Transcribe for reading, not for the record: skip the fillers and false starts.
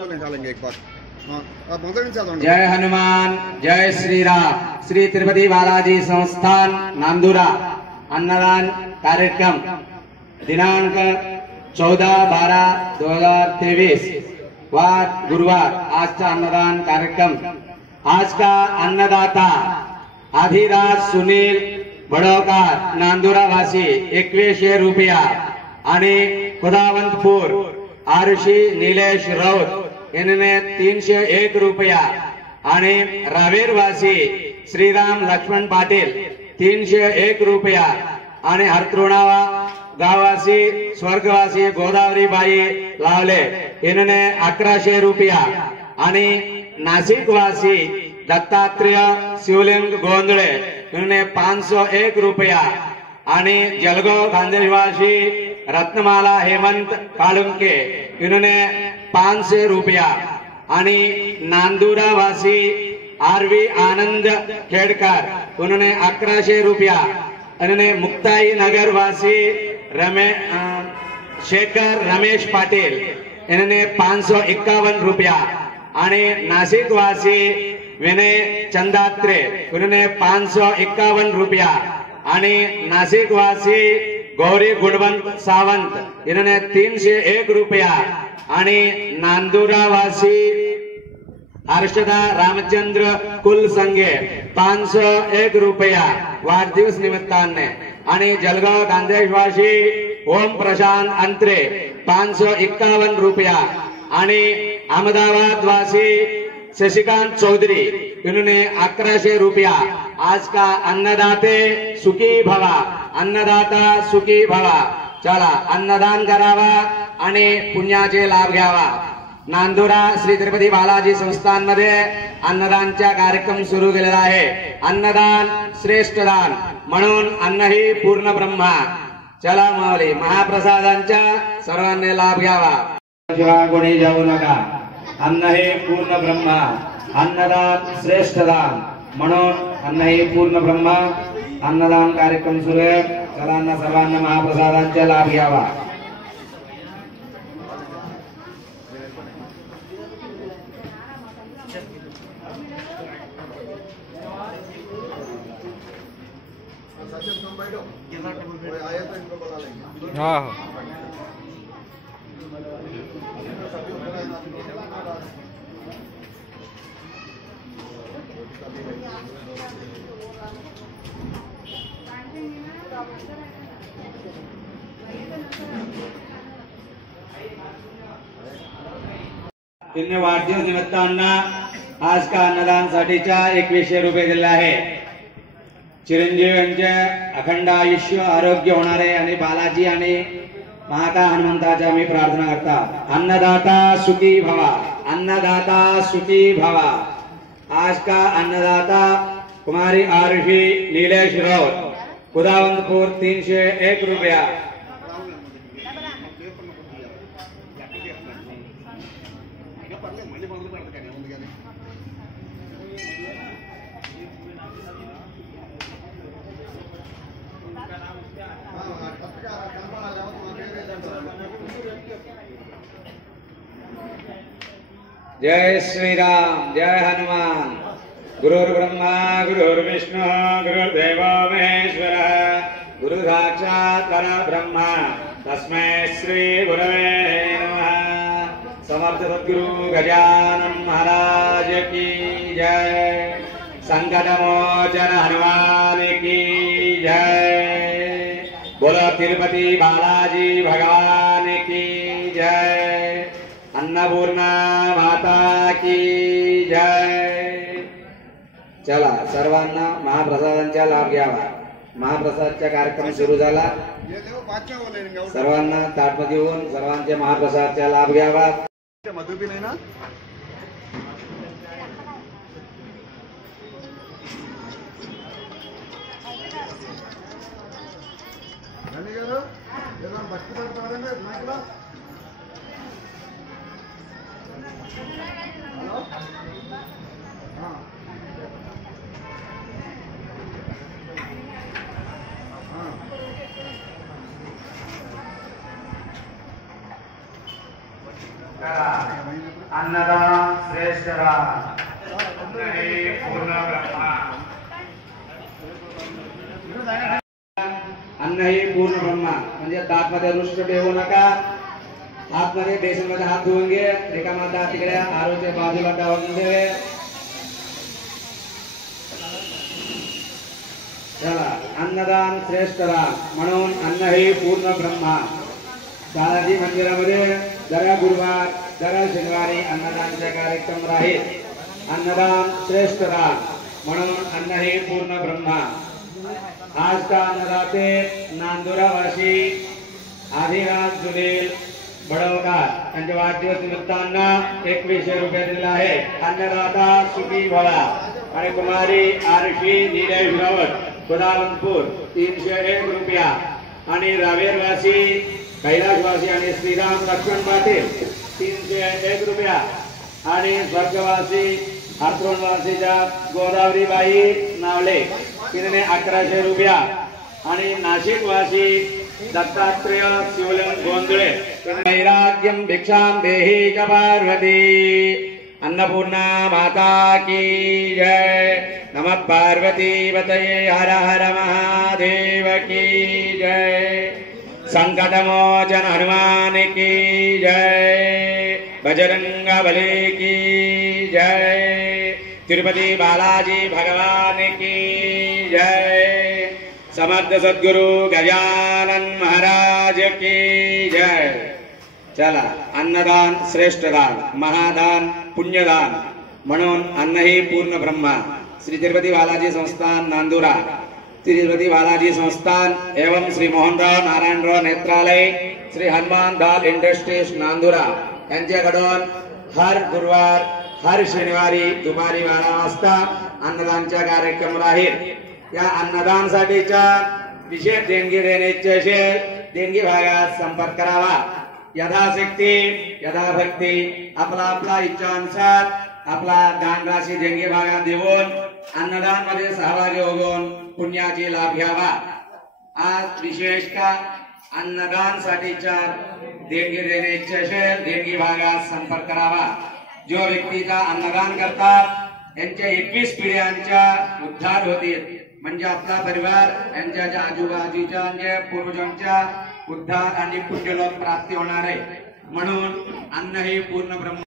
डालेंगे एक बार। हाँ, आप जय हनुमान जय श्री राम। श्री तिरुपति बालाजी संस्थान नांदुरा अन्नदान कार्यक्रम दिनांक 14/12/2023 वार गुरुवार आज का अन्नदान कार्यक्रम। आज का अन्नदाता आधिराज सुनील बड़ोकर नांदुरा वासी 2100 रुपया आणि खुदावंतपूर आरुषी नीलेश राऊत इन्होंने 301 रुपया आणि रावेर वासी श्रीराम लक्ष्मण पाटील 301 रुपया आणि हरतृणावा गाववासी स्वर्गवासी गोदावरी बाई लावले इन्होंने 1100 रुपया आणि नाशिक वासी दत्तात्रेय शिवलिंग गोंधळे इन्होंने 501 रुपया आणि जलगाव खानदेशवासी रत्नमाला हेमंत काळुंके इन्होंने 500 रुपया आणि नांदुरा वासी आरवी आनंद खेड़कर उन्होंने 1100 रुपया। इन्होंने मुक्ताई नगर वासी शेखर रमेश पाटिल इन्होंने 551 रुपया आणि नाशिक वासी विनय चंदात्रे उन्होंने 551 रुपया आणि नाशिक वासी गौरी गुणवंत सावंत इन्होंने 301 रुपया आणि नांदुरा वासी हर्षदा रामचंद्र कुल संगे 501 रुपया वाढदिवस निमित्ताने आणि जलगाव खानदेशवासी ओम प्रशांत अंत्रे 551 रुपया आणि अहमदाबाद वासी शशिकांत चौधरी इन्होंने 1100 रुपया। आज का अन्नदाते सुखी भवा, अन्नदाता सुखी भवा। चला अन्नदान करावा आणि पुण्याचे लाभ घ्यावा। नांदुरा श्री तिरुपती बालाजी संस्थान मध्ये अन्नदानचा कार्यक्रम सुरू केलेला आहे। अन्नदान श्रेष्ठ दान म्हणून अन्न ही पूर्ण ब्रह्मा। चला माऊली महाप्रसादांचा सर्वांनी लाभ घ्यावा। शिवा कोणी जाऊ नका, अन्न हे पूर्ण ब्रह्मा, अन्नदान श्रेष्ठ दान म्हणून अन्न हे पूर्ण ब्रह्मा। अन्नदान कार्यक्रम सुरू आहे। चला सर्वांना महाप्रसादांचा लाभ घ्यावा। हाँ इन्हें वाढदिवस निमित्तानं आज का अन्नदान साठीच्या 2100 रुपये दिले आहे। चिरंजीव यांचे अखंड आयुष्य आरोग्य होणारे आणि बालाजी आणि महाकाय हनुमंताच्या मी प्रार्थना करता। अन्नदाता सुखी भवा, अन्नदाता सुखी भवा। आज का अन्नदाता कुमारी आरुषी नीलेश राऊत खुदावंतपूर 301 रुपया। जय श्री राम जय हनुमान। गुरुर्ब्रह्मा गुरुर्विष्णु गुरुर्देव महेश्वरः गुरु साक्षात् परब्रह्म तस्मै श्री गुरवे नमः। समर्थ सद्गुरु गजानन महाराज की जय। संकट मोचन हनुमान की जय। बोलो तिरुपति बालाजी भगवान की जय। अन्नपूर्णा माता की जय। चला सर्वांना महाप्रसादांचा लाभ घ्यावा। महाप्रसादचा कार्यक्रम सुरू झाला। सर्वांना ताटमध्ये येऊन सर्वांचे महाप्रसादचा लाभ घ्यावा। मधुबी नाही ना अन्नदान श्रेष्ठ दान अन्न हे पूर्ण ब्रह्मा अन्न ही पूर्ण ब्रह्मा म्हणजे ताटमध्ये रुष्ट ठेवू नका हातमध्ये बेसनमध्ये हात धुवून घे रिकामा हात तिकडे आरोच्या बाजूला टाकून दे चला अन्नदान श्रेष्ठ दान म्हणून अन्न हे पूर्ण ब्रह्मा बालाजी मंदिरामध्ये दर गुरुवार दर शनिवारी अन्नदानचे कार्यक्रम राहील अन्नदान श्रेष्ठ दान म्हणून अन्न हे पूर्ण ब्रह्मा आज का अन्नदाते नांदुरावासी आदिराज सुनील बडवकर यांच्या वाढदिवस निमित्तानं 2100 रुपये दिलेला आहे अन्नदाता सुखी भवा आणि कुमारी आरशी नीलेश रावत कोदालनपूर 301 रुपया आणि रावेरवासी कैलासवासी आणि श्रीराम लक्ष्मण पाटील 301 रुपया आणि स्वर्गवासी हातरोणवासीच्या गोदावरीबाई नावले तिने 1100 रुपया आणि नाशिकवासी दत्तात्रेय शिवलिंग गोंधळे वैराग्यम भिक्षाम देहि च पार्वती अन्नपूर्णा माता की जय नमः पार्वती पतये हर हर महादेव की जय संकटमोचन हनुमान की जय बजरंगबली की जय तिरुपति बालाजी भगवान की जय समर्थ सद्गुरु गजानन महाराज की जय चला अन्नदान श्रेष्ठ दान महादान पुण्यदान म्हणून अन्न ही पूर्ण ब्रह्मा श्री तिरुपति बालाजी संस्थान नांदुरा तिरुपति बालाजी संस्थान एवं श्री मोहनराव नारायणराव नेत्रालय श्री हनुमान दाल इंडस्ट्रीज नांदुरा यांच्याकडून हर गुरुवार हर शनिवारी दुपारी 12 वाजता अन्नदानचा कार्यक्रम राहील या अन्नदानसाठीच्या विशेष देणगी देण्याचे असेल देणगी भागात संपर्क करावा यथाशक्ती यथाभक्ती आपला आपला इच्छानुसार आपला दान राशी देणगी भागात देऊन अन्नदान मध्ये सहभागी होऊन पुण्याची लाभ घ्यावा आज विशेष का अन्नदान साठीच्या देणगी देण्याचे असेल देणगी भागात संपर्क करावा जो व्यक्तीचा अन्नदान करतात यांच्या 21 पिढ्यांचा उद्धार होतील म्हणजे आपला परिवार यांच्या आजूबाजूच्या पूर्वजांच्या उद्धार आणि पुण्यलोक प्राप्ती होणार आहे म्हणून अन्न हे पूर्ण ब्रह्म